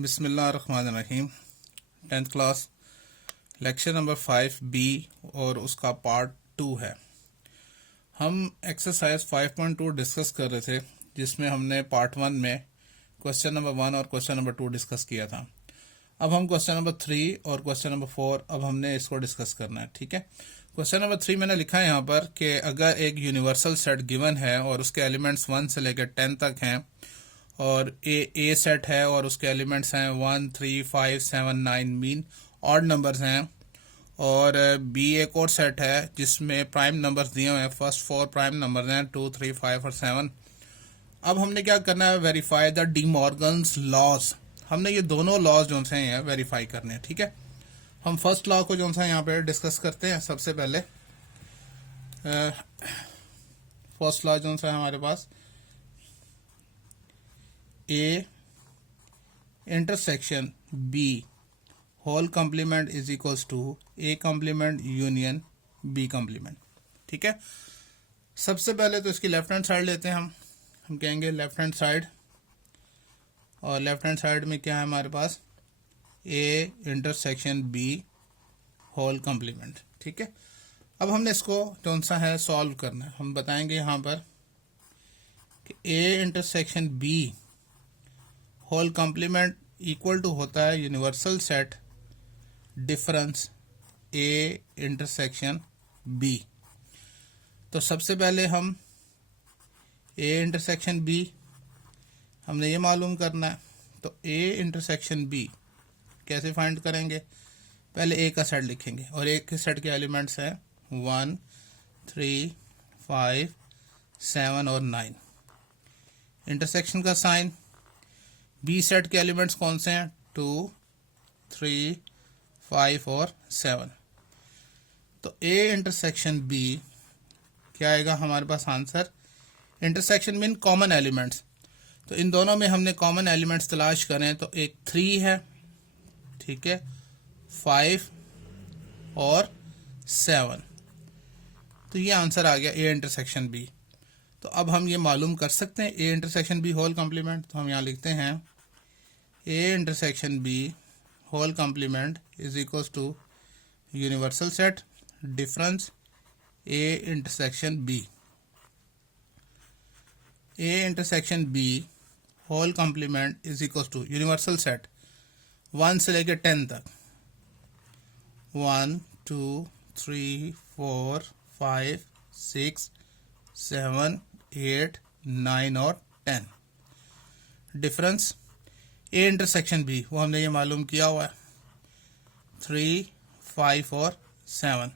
बिस्मिल्लाहिर्रहमानिर्रहीम। 10th class lecture number 5B और उसका पार्ट 2 है। हम एक्सरसाइज 5.2 डिस्कस कर रहे थे, जिसमें हमने पार्ट 1 में क्वेश्चन नंबर 1 और क्वेश्चन नंबर 2 डिस्कस किया था। अब हम क्वेश्चन नंबर 3 और क्वेश्चन नंबर 4 अब हमने इसको डिस्कस करना है। ठीक है, क्वेश्चन नंबर 3 मैंने लिखा है यहाँ पर कि अगर एक यूनिवर्सल सेट गिवन है और उसके एलिमेंट्स 1 से लेकर 10 तक हैं और ए सेट है और उसके एलिमेंट्स हैं 1, 3, 5, 7, 9 मीन ऑड नंबर्स हैं, और बी एक और सेट है जिसमें प्राइम नंबर्स दिए हुए हैं। फर्स्ट 4 प्राइम नंबर्स हैं 2, 3, 5 और 7। अब हमने क्या करना है, verify the De Morgan's laws. हमने ये दोनों लॉज जो हैं वेरीफाई करने हैं। ठीक है, हम फर्स्ट लॉ को जो है यहाँ पे डिस्कस करते हैं। सबसे पहले फर्स्ट लॉ जो है हमारे पास A intersection B whole complement is equals to A complement union B complement. ठीक है, सबसे पहले तो इसकी लेफ्ट हैंड साइड लेते हैं। हम कहेंगे लेफ्ट हैंड साइड, और लेफ्ट हैंड साइड में क्या है हमारे पास, A intersection B whole complement. ठीक है, अब हमने इसको कौन सा है सॉल्व करना है। हम बताएंगे यहाँ पर कि A intersection B whole complement equal to होता है universal set difference A intersection B. तो सबसे पहले हम ए इंटरसेक्शन बी हमने ये मालूम करना है। तो ए इंटरसेक्शन बी कैसे फाइंड करेंगे, पहले ए का सेट लिखेंगे और ए के सेट के एलिमेंट्स हैं 1, 3, 5, 7 और 9। इंटरसेक्शन का साइन, बी सेट के एलिमेंट्स कौन से हैं, 2, 3, 5 और 7। तो ए इंटरसेक्शन बी क्या आएगा हमारे पास answer. Intersection mean common elements, तो इन दोनों में हमने कॉमन एलिमेंट्स तलाश करें तो एक 3 है, ठीक है, 5 और 7। तो ये आंसर आ गया ए इंटरसेक्शन बी। तो अब हम ये मालूम कर सकते हैं A intersection B whole complement. तो हम यहाँ लिखते हैं A intersection B whole complement is equals to universal set difference A intersection B. A intersection B whole complement is equals to universal set 1 से लेकर 10 तक, 1, 2, 3, 4, 5, 6, 7, 8, 9 और 10। डिफरेंस ए इंटरसेक्शन बी वो हमने ये मालूम किया हुआ है 3, 5 और 7।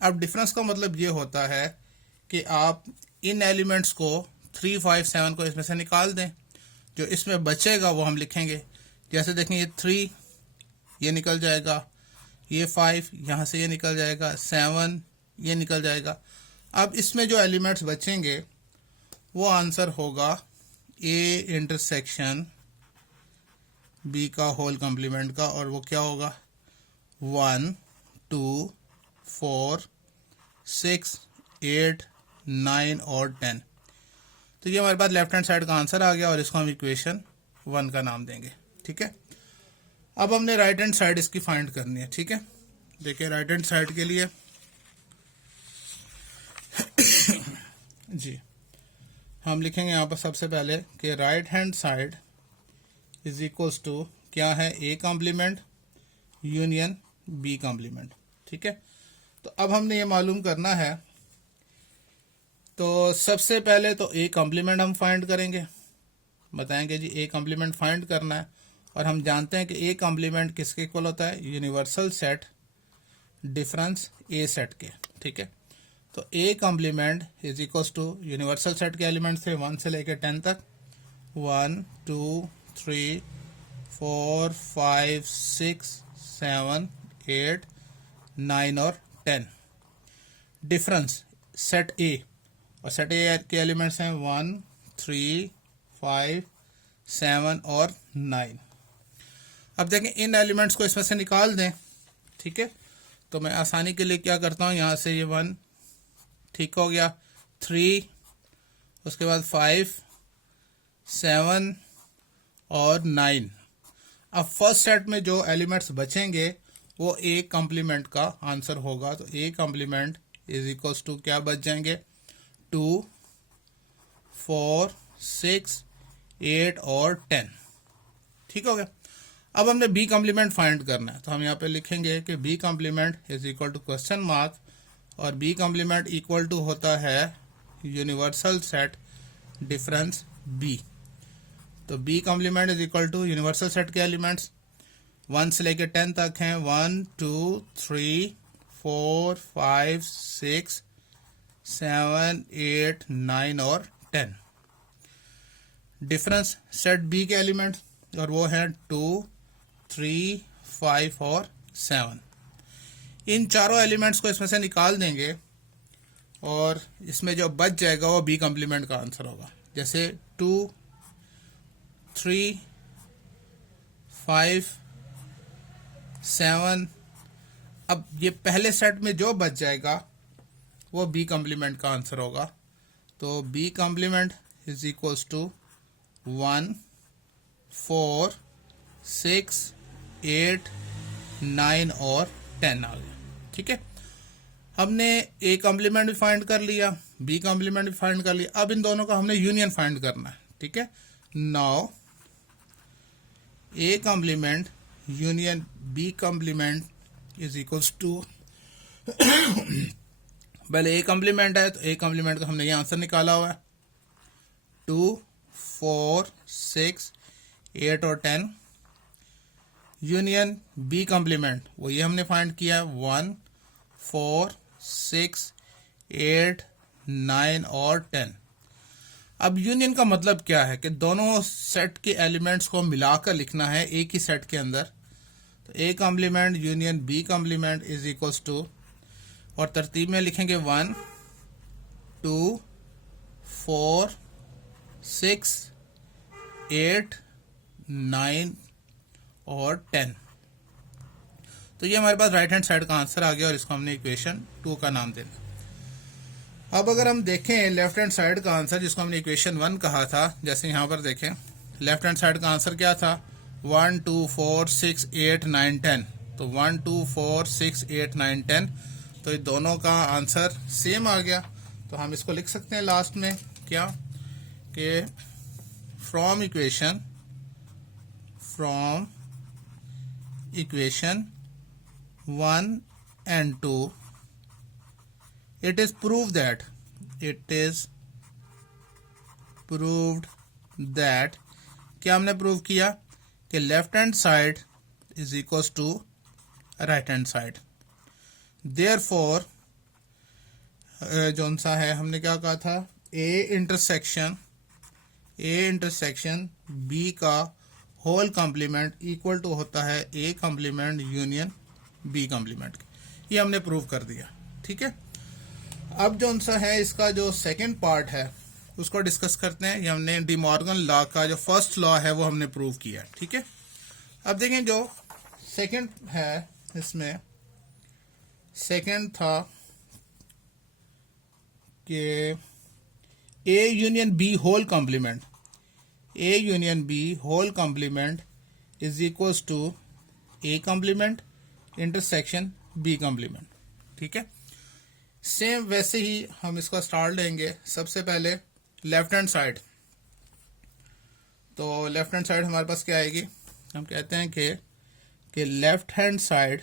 अब डिफरेंस का मतलब ये होता है कि आप इन एलिमेंट्स को 3, 5, 7 को इसमें से निकाल दें, जो इसमें बचेगा वो हम लिखेंगे। जैसे देखें ये 3 ये निकल जाएगा, ये 5 यहाँ से ये निकल जाएगा, 7 ये निकल जाएगा। अब इसमें जो एलिमेंट्स बचेंगे वो आंसर होगा ए इंटरसेक्शन बी का होल कॉम्प्लीमेंट का, और वो क्या होगा 1, 2, 4, 6, 8, 9 और 10। तो ये हमारे पास लेफ्ट हैंड साइड का आंसर आ गया और इसको हम इक्वेशन 1 का नाम देंगे। ठीक है, अब हमने राइट हैंड साइड इसकी फाइंड करनी है। ठीक है, देखिए राइट हैंड साइड के लिए जी हम लिखेंगे यहाँ पर सबसे पहले कि right hand side is equals to क्या है, A complement union B complement. ठीक है, तो अब हमने ये मालूम करना है। तो सबसे पहले तो ए कॉम्प्लीमेंट हम फाइंड करेंगे, बताएंगे जी ए कॉम्प्लीमेंट फाइंड करना है। और हम जानते हैं कि ए कॉम्प्लीमेंट किसके इक्वल होता है, universal set difference A set के। ठीक है, तो A complement is equals to universal set के एलिमेंट्स थे 1 से लेकर 10 तक, 1, 2, 3, 4, 5, 6, 7, 8, 9 और 10। डिफरेंस सेट ए, और सेट ए के एलिमेंट्स हैं 1, 3, 5, 7 और 9। अब देखें इन एलिमेंट्स को इसमें से निकाल दें। ठीक है, तो मैं आसानी के लिए क्या करता हूँ, यहाँ से ये 1 ठीक हो गया, 3, उसके बाद 5, 7 और 9। अब फर्स्ट सेट में जो एलिमेंट्स बचेंगे वो ए कॉम्प्लीमेंट का आंसर होगा। तो A complement is equals to क्या बच जाएंगे, 2, 4, 6, 8 और 10। ठीक हो गया। अब हमने बी कॉम्प्लीमेंट फाइंड करना है, तो हम यहाँ पे लिखेंगे कि B complement is equal to question mark, और बी कॉम्प्लीमेंट इक्वल टू होता है यूनिवर्सल सेट डिफरेंस बी। तो B complement is equal to universal set के एलिमेंट्स 1 से लेकर 10 तक हैं, 1, 2, 3, 4, 5, 6, 7, 8, 9 और 10। डिफरेंस सेट बी के एलिमेंट्स, और वो है 2, 3, 5 और 7। इन चारों एलिमेंट्स को इसमें से निकाल देंगे और इसमें जो बच जाएगा वो बी कॉम्प्लीमेंट का आंसर होगा। जैसे 2, 3, 5, 7। अब ये पहले सेट में जो बच जाएगा वो बी कॉम्प्लीमेंट का आंसर होगा। तो B complement is equals to 1, 4, 6, 8, 9 और 10 आ गया। ठीक है, हमने ए कॉम्प्लीमेंट भी फाइंड कर लिया, बी कॉम्प्लीमेंट भी फाइंड कर लिया। अब इन दोनों का हमने यूनियन फाइंड करना है। ठीक है, now A complement union B complement is equals to पहले ए कॉम्प्लीमेंट है तो ए कॉम्प्लीमेंट का हमने ये आंसर निकाला हुआ है 2, 4, 6, 8 और 10। यूनियन बी कॉम्प्लीमेंट वो ये हमने फाइंड किया 1, 4, 6, 8, 9 और 10। अब यूनियन का मतलब क्या है कि दोनों सेट के एलिमेंट्स को मिलाकर लिखना है एक ही सेट के अंदर। तो A complement union B complement is equals to, और तरतीब में लिखेंगे 1, 2, 4, 6, 8, 9 और 10। तो ये हमारे पास राइट हैंड साइड का आंसर आ गया और इसको हमने इक्वेशन 2 का नाम देना। अब अगर हम देखें लेफ्ट हैंड साइड का आंसर जिसको हमने इक्वेशन 1 कहा था, जैसे यहाँ पर देखें लेफ्ट हैंड साइड का आंसर क्या था 1, 2, 4, 6, 8, 9, 10। तो 1, 2, 4, 6, 8, 9, 10, तो ये दोनों का आंसर सेम आ गया। तो हम इसको लिख सकते हैं लास्ट में क्या कि from equation 1 and 2 it is proved that क्या हमने प्रूव किया कि left hand side is equals to right hand side. Therefore जौन सा है हमने क्या कहा था ए इंटरसेक्शन बी का होल कॉम्प्लीमेंट इक्वल टू होता है A complement union B complement. ये हमने प्रूव कर दिया। ठीक है, अब जो सा है इसका जो सेकंड पार्ट है उसको डिस्कस करते हैं। ये हमने डी मॉर्गन लॉ का जो फर्स्ट लॉ है वो हमने प्रूव किया। ठीक है, अब देखें जो सेकंड है इसमें सेकंड था कि A union B whole complement is equals to A complement intersection B complement. ठीक है, सेम वैसे ही हम इसका स्टार्ट लेंगे। सबसे पहले लेफ्ट हैंड साइड, तो लेफ्ट हैंड साइड हमारे पास क्या आएगी, हम कहते हैं कि लेफ्ट हैंड साइड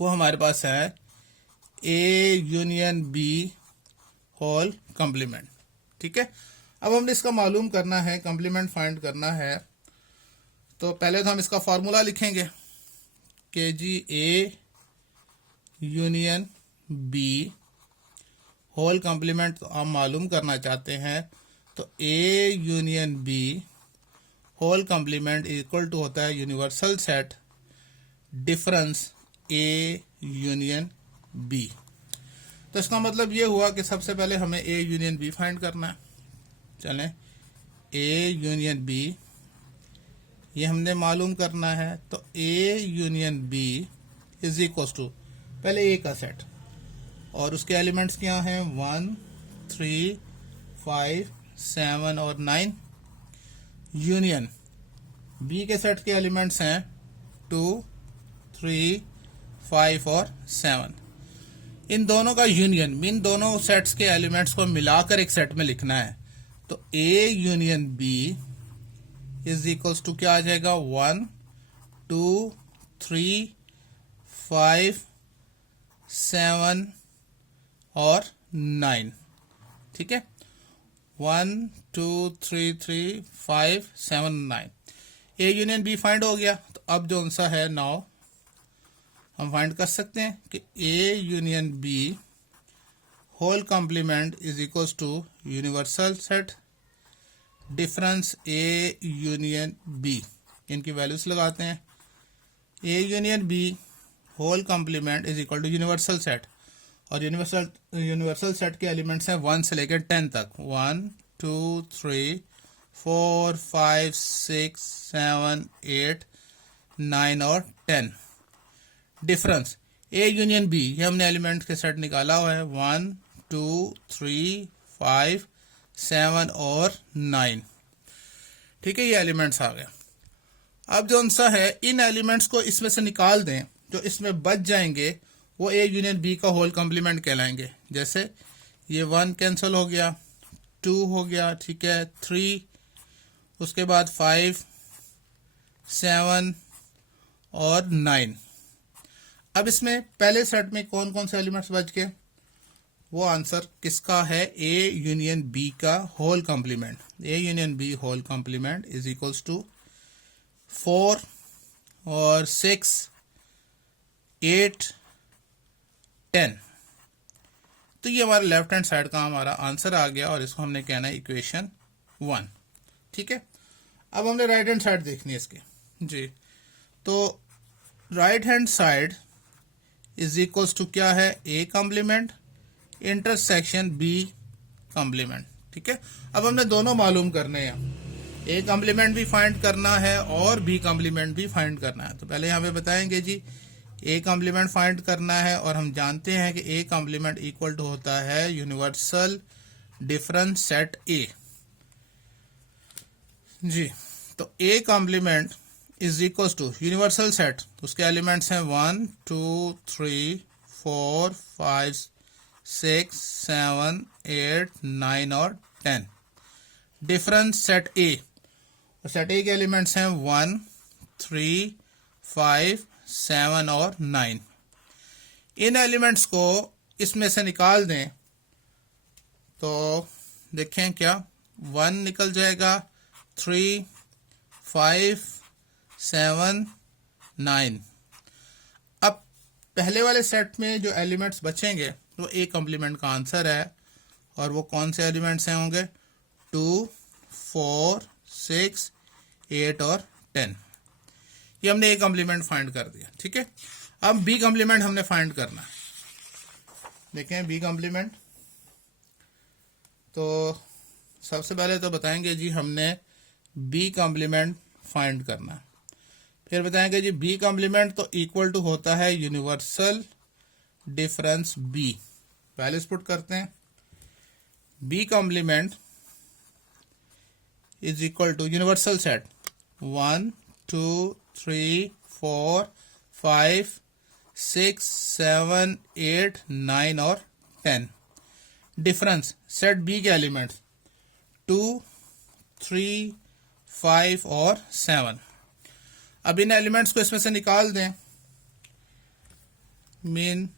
वो हमारे पास है A union B whole complement. ठीक है, अब हमने इसका मालूम करना है, कॉम्प्लीमेंट फाइंड करना है। तो पहले तो हम इसका फॉर्मूला लिखेंगे कि जी A union B whole complement तो आप मालूम करना चाहते हैं, तो A union B whole complement equal to होता है universal set difference A union B. तो इसका मतलब ये हुआ कि सबसे पहले हमें ए यूनियन बी फाइंड करना है। चलें, ए यूनियन बी ये हमने मालूम करना है। तो A union B is equal to पहले ए का सेट और उसके एलिमेंट्स क्या हैं 1, 3, 5, 7 और 9 यूनियन बी के सेट के एलिमेंट्स हैं 2, 3, 5 और 7। इन दोनों का यूनियन, इन दोनों सेट्स के एलिमेंट्स को मिलाकर एक सेट में लिखना है। तो A union B is equals to क्या आ जाएगा, 1, 2, 3, 5, 7 और 9। ठीक है, 1, 2, 3, 5, 7, 9। ए यूनियन बी फाइंड हो गया। तो अब जो सा है नाउ हम फाइंड कर सकते हैं कि A union B whole complement is equals to universal set difference A union B. इनकी वैल्यूज लगाते हैं। A union B whole complement is equal to universal set, और यूनिवर्सल सेट के एलिमेंट्स हैं 1 से लेकर 10 तक। 1, 2, 3, 4, 5, 6, 7, 8, 9 और 10। डिफरेंस ए यूनियन बी, ये हमने एलिमेंट के सेट निकाला हुआ है 1, 2, 3, 5, 7 और 9। ठीक है, ये एलिमेंट्स आ गए। अब जो सा है इन एलिमेंट्स को इसमें से निकाल दें, जो इसमें बच जाएंगे वो ए यूनियन बी का होल कॉम्प्लीमेंट कहलाएंगे। जैसे ये 1 कैंसिल हो गया, 2 हो गया, ठीक है, 3, उसके बाद 5, 7 और 9। अब इसमें पहले सेट में कौन कौन से एलिमेंट्स बच गए, वो आंसर किसका है, ए यूनियन बी का whole complement. A union B whole complement is equals to 4 और 6, 8, 10। तो ये हमारा लेफ्ट हैंड साइड का हमारा आंसर आ गया, और इसको हमने कहना है इक्वेशन 1। ठीक है, अब हमने राइट हैंड साइड देखनी है इसकी जी। तो right hand side is equals to क्या है, A complement intersection B complement. ठीक है, अब हमने दोनों मालूम करने हैं, ए कॉम्प्लीमेंट भी फाइंड करना है और बी कॉम्प्लीमेंट भी फाइंड करना है। तो पहले यहाँ पे बताएंगे जी, ए कॉम्प्लीमेंट फाइंड करना है, और हम जानते हैं कि ए कॉम्प्लीमेंट इक्वल टू होता है यूनिवर्सल डिफरेंस सेट ए जी। तो A complement is equal to universal set, उसके एलिमेंट्स हैं 1, 2, 3, 4, 5, 6, 7, 8, 9 और 10। डिफरेंस सेट ए, और सेट ए के एलिमेंट्स हैं 1, 3, 5, 7 और 9। इन एलिमेंट्स को इसमें से निकाल दें तो देखें क्या, 1 निकल जाएगा, 3, 5, 7, 9। अब पहले वाले सेट में जो एलिमेंट्स बचेंगे वो ए कॉम्प्लीमेंट का आंसर है, और वो कौन से एलिमेंट्स हैं होंगे, 2, 4, 6, 8 और 10। ये हमने ए कॉम्प्लीमेंट फाइंड कर दिया। ठीक है, अब बी कॉम्प्लीमेंट हमने फाइंड करना है। देखें बी कॉम्प्लीमेंट, तो सबसे पहले तो बताएंगे जी हमने बी कॉम्प्लीमेंट फाइंड करना है, फिर बताएंगे जी बी कॉम्प्लीमेंट तो इक्वल टू होता है universal difference B. Values put करते हैं, B complement is equal to universal set 1, 2, 3, 4, 5, 6, 7, 8, 9 और 10। डिफरेंस सेट बी के एलिमेंट्स 2, 3, 5 और 7। अब इन एलिमेंट्स को इसमें से निकाल दें, मीन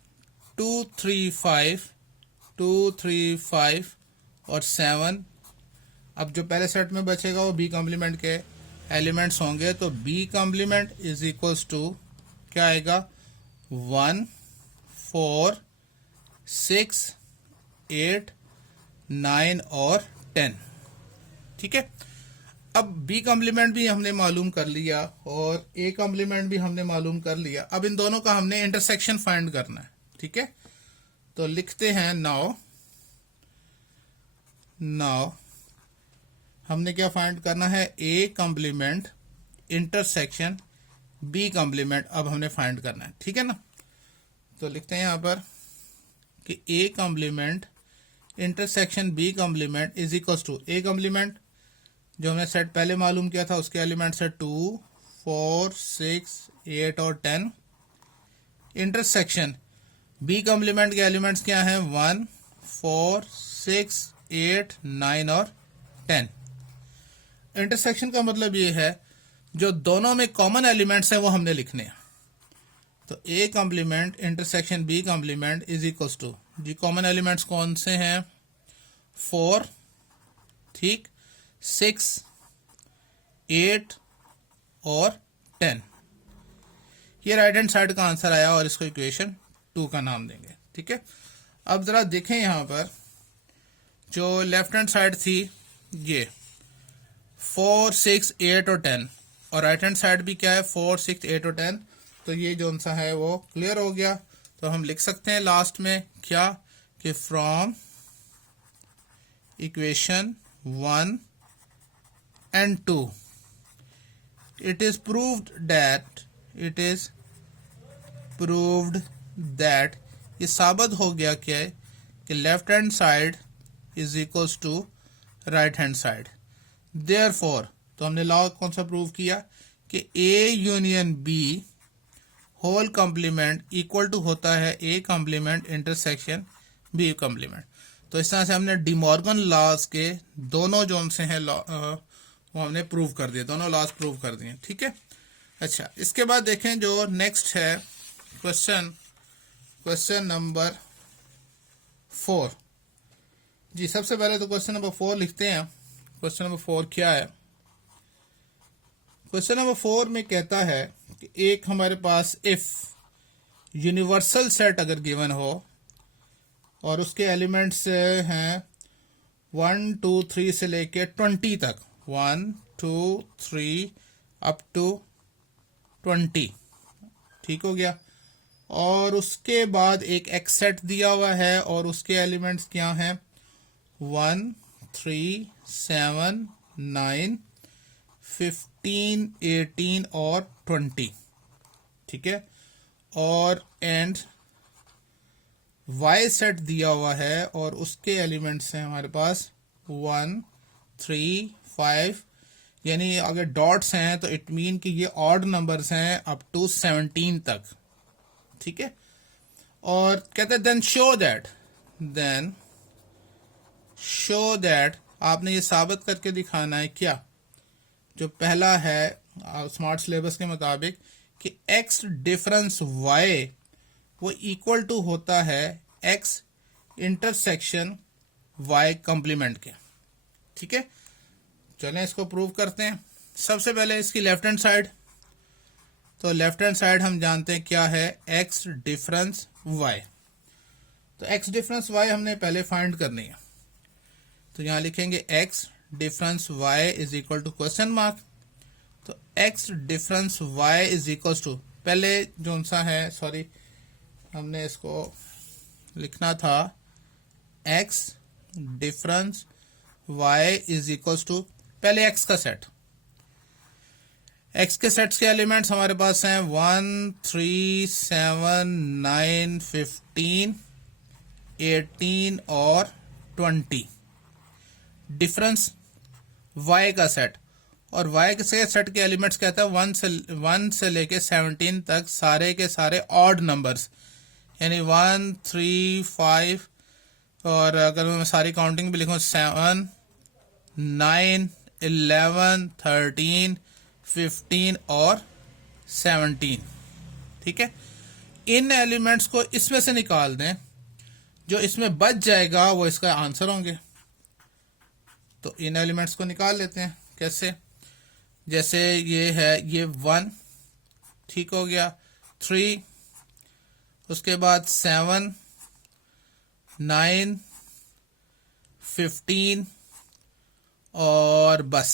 2, 3, 5, 2, 3, 5 और 7। अब जो पहले सेट में बचेगा वो बी कॉम्प्लीमेंट के एलिमेंट्स होंगे। तो B complement is equals to क्या आएगा, 1, 4, 6, 8, 9 और 10। ठीक है, अब बी कॉम्प्लीमेंट भी हमने मालूम कर लिया और ए कॉम्प्लीमेंट भी हमने मालूम कर लिया। अब इन दोनों का हमने इंटरसेक्शन फाइंड करना है। ठीक है, तो लिखते हैं नाउ हमने क्या फाइंड करना है, A complement intersection B complement अब हमने फाइंड करना है। ठीक है ना, तो लिखते हैं यहां पर कि A complement intersection B complement is equal to A complement जो हमने सेट पहले मालूम किया था उसके एलिमेंट्स है 2, 4, 6, 8 और 10। इंटरसेक्शन बी कॉम्प्लीमेंट के एलिमेंट्स क्या हैं? 1, 4, 6, 8, 9 और 10। इंटरसेक्शन का मतलब ये है जो दोनों में कॉमन एलिमेंट्स हैं वो हमने लिखने हैं। तो A complement intersection B complement is equals to, जी कॉमन एलिमेंट्स कौन से हैं? 4, ठीक, 6, 8 और 10। ये राइट हैंड साइड का आंसर आया और इसको इक्वेशन 2 का नाम देंगे। ठीक है, अब जरा देखें यहां पर जो लेफ्ट हैंड साइड थी ये 4, 6, 8 और 10, और राइट हैंड साइड भी क्या है? 4, 6, 8 और 10। तो ये जो सा है वो क्लियर हो गया। तो हम लिख सकते हैं लास्ट में क्या कि from equation 1 and 2 it is proved that ये साबित हो गया क्या है कि left hand side is equals to right hand side. Therefore तो हमने लॉ कौन सा प्रूव किया कि A union B whole complement equal to होता है A complement intersection B complement. तो इस तरह से हमने डिमॉर्गन लॉज के दोनों जो से हैं वो हमने प्रूव कर दिए, दोनों लॉज प्रूव कर दिए। ठीक है, अच्छा इसके बाद देखें जो नेक्स्ट है क्वेश्चन नंबर 4। जी सबसे पहले तो क्वेश्चन नंबर 4 लिखते हैं। क्वेश्चन नंबर 4 क्या है? क्वेश्चन नंबर 4 में कहता है कि एक हमारे पास इफ यूनिवर्सल सेट अगर गिवन हो और उसके एलिमेंट्स हैं 1, 2, 3 से लेके 20 तक, 1, 2, 3 अप टू 20, ठीक हो गया। और उसके बाद एक एक्स सेट दिया हुआ है और उसके एलिमेंट्स क्या हैं? 1, 3, 7, 9, 15, 18 और 20, ठीक है। और एंड वाई सेट दिया हुआ है और उसके एलिमेंट्स हैं हमारे पास 1, 3, 5, यानी अगर डॉट्स हैं तो इट मीन कि ये ऑड नंबर्स हैं अप टू 17 तक, ठीक है। और कहते हैं देन शो दैट आपने ये साबित करके दिखाना है क्या, जो पहला है स्मार्ट सिलेबस के मुताबिक कि x डिफरेंस y वो इक्वल टू होता है x इंटरसेक्शन y कॉम्प्लीमेंट के। ठीक है, चलें इसको प्रूव करते हैं। सबसे पहले इसकी लेफ्ट हैंड साइड, तो लेफ्ट हैंड साइड हम जानते हैं क्या है, x डिफरेंस y। तो x डिफरेंस y हमने पहले फाइंड करनी है, तो यहां लिखेंगे x difference y is equal to question mark. तो x difference y is equal to, पहले जो सा है सॉरी हमने इसको लिखना था x difference y is equal to पहले x का सेट, x के सेट्स के एलिमेंट्स हमारे पास हैं 1, 3, 7, 9, 15, 18 और 20। डिफरेंस y का सेट, और y के सेट के एलिमेंट्स कहता है 1 से लेके 17 तक सारे के सारे ऑड नंबर्स, यानी 1, 3, 5 और अगर मैं सारी काउंटिंग भी लिखूं 7, 9, 11, 13, 15 और 17, ठीक है। इन एलिमेंट्स को इसमें से निकाल दें, जो इसमें बच जाएगा वो इसका आंसर होंगे। तो इन एलिमेंट्स को निकाल लेते हैं। कैसे? जैसे ये है ये 1, ठीक हो गया, 3, उसके बाद 7, 9, 15 और बस।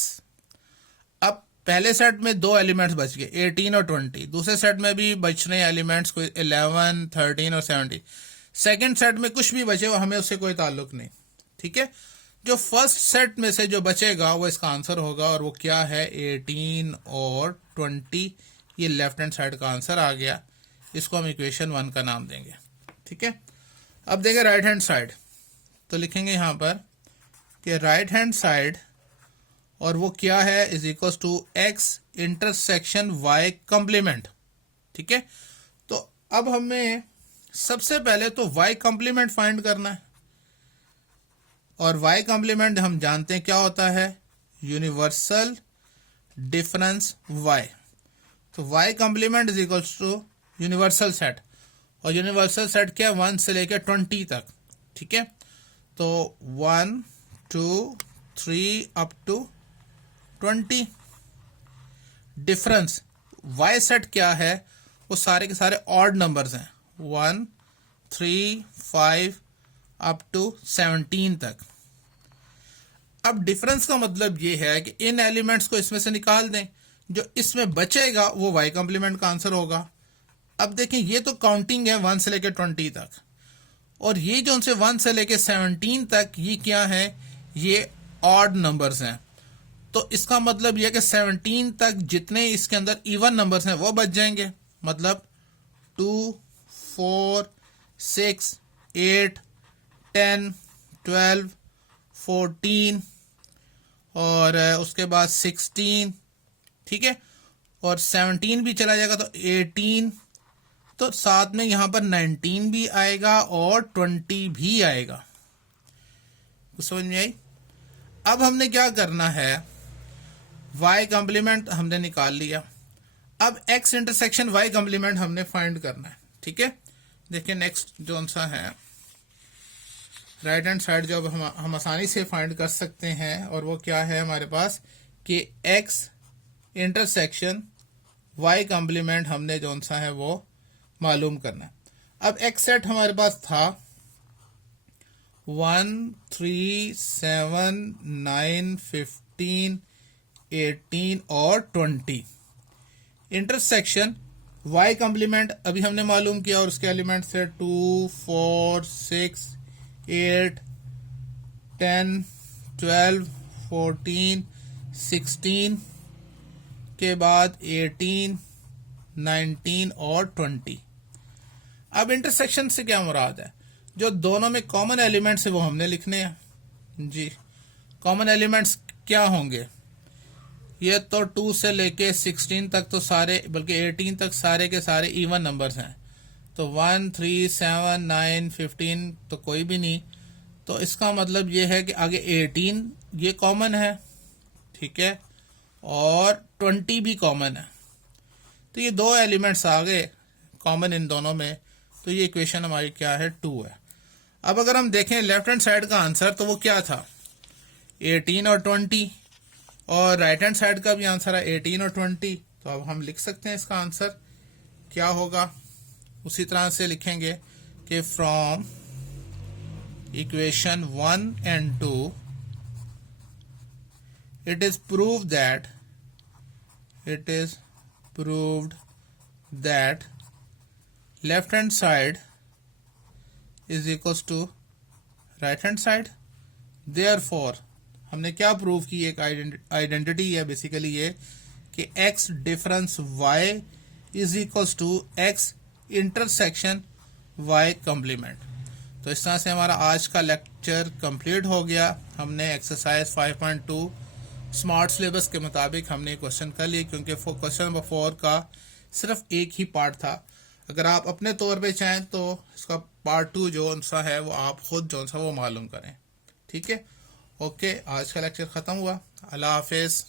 अब पहले सेट में 2 एलिमेंट्स बच गए 18 और 20, दूसरे सेट में भी बच रहे एलिमेंट्स कोई 11, 13 और 17। सेकेंड सेट में कुछ भी बचे वो हमें उससे कोई ताल्लुक नहीं, ठीक है। जो फर्स्ट सेट में से जो बचेगा वो इसका आंसर होगा, और वो क्या है 18 और 20। ये लेफ्ट हैंड साइड का आंसर आ गया, इसको हम इक्वेशन 1 का नाम देंगे, ठीक है। अब देखें राइट हैंड साइड, तो लिखेंगे यहां पर कि राइट हैंड साइड और वो क्या है, is equal to x intersection y complement. ठीक है, तो अब हमें सबसे पहले तो वाई कॉम्प्लीमेंट फाइंड करना है, और वाई कॉम्प्लीमेंट हम जानते हैं क्या होता है, यूनिवर्सल डिफरेंस वाई। तो y complement is equal to universal set, और यूनिवर्सल सेट क्या, 1 से लेकर 20 तक। ठीक है, तो 1 2 3 up to 20। Difference y set क्या है, वो सारे के सारे ऑड नंबर्स हैं, 1 3 5 अप टू 17 तक। अब डिफरेंस का मतलब ये है कि इन एलिमेंट्स को इसमें से निकाल दें, जो इसमें बचेगा वो वाई कॉम्प्लीमेंट का आंसर होगा। अब देखें, ये तो काउंटिंग है 1 से लेकर 20 तक, और ये जो उनसे 1 से लेकर 17 तक ये क्या है, ये ऑड नंबर्स हैं। तो इसका मतलब यह कि 17 तक जितने इसके अंदर इवन नंबर्स हैं वो बच जाएंगे, मतलब 2 4 6 8 10 12 14 और उसके बाद 16। ठीक है, और 17 भी चला जाएगा तो 18, तो साथ में यहां पर 19 भी आएगा और 20 भी आएगा। तो समझ में आई। अब हमने क्या करना है, y कॉम्प्लीमेंट हमने निकाल लिया, अब x इंटरसेक्शन y कॉम्प्लीमेंट हमने फाइंड करना है। ठीक है, देखिए नेक्स्ट जो सा है राइट हैंड साइड, जो अब हम आसानी से फाइंड कर सकते हैं, और वो क्या है हमारे पास कि x इंटरसेक्शन y कॉम्प्लीमेंट हमने जो सा है वो मालूम करना है। अब x सेट हमारे पास था 1 3 7 9 15 18 और 20। इंटरसेक्शन y कॉम्प्लीमेंट अभी हमने मालूम किया, और उसके एलिमेंट से 2 4 6 8 10 12 14 16 के बाद 18 19 और 20। अब इंटरसेक्शन से क्या मुराद है, जो दोनों में कॉमन एलिमेंट्स है वो हमने लिखने हैं जी। कॉमन एलिमेंट्स क्या होंगे, ये तो 2 से लेके 16 तक तो सारे, बल्कि 18 तक सारे के सारे इवन नंबर्स हैं। तो 1 3 7 9 15 तो कोई भी नहीं, तो इसका मतलब ये है कि आगे 18 ये कॉमन है। ठीक है, और 20 भी कॉमन है, तो ये दो एलिमेंट्स आ गए कॉमन इन दोनों में, तो ये इक्वेशन हमारी क्या है, 2 है। अब अगर हम देखें लेफ्ट हैंड साइड का आंसर, तो वो क्या था, 18 और 20, और राइट हैंड साइड का भी आंसर है 18 और 20। तो अब हम लिख सकते हैं इसका आंसर क्या होगा, उसी तरह से लिखेंगे कि from equation 1 and 2 it is proved that left hand side is equals to right hand side। therefore हमने क्या प्रूव की, एक आइडेंटिटी है बेसिकली ये कि x difference y is equals to x intersection y complement. तो इस तरह से हमारा आज का लेक्चर कंप्लीट हो गया। हमने एक्सरसाइज 5.2 स्मार्ट सिलेबस के मुताबिक हमने क्वेश्चन कर लिए, क्योंकि क्वेश्चन नंबर 4 का सिर्फ एक ही पार्ट था। अगर आप अपने तौर पे चाहें तो इसका पार्ट 2 जो सा है वो आप खुद जो सा वो मालूम करें। ठीक है, ओके, आज का लेक्चर ख़त्म हुआ। अल्लाह हाफिज़।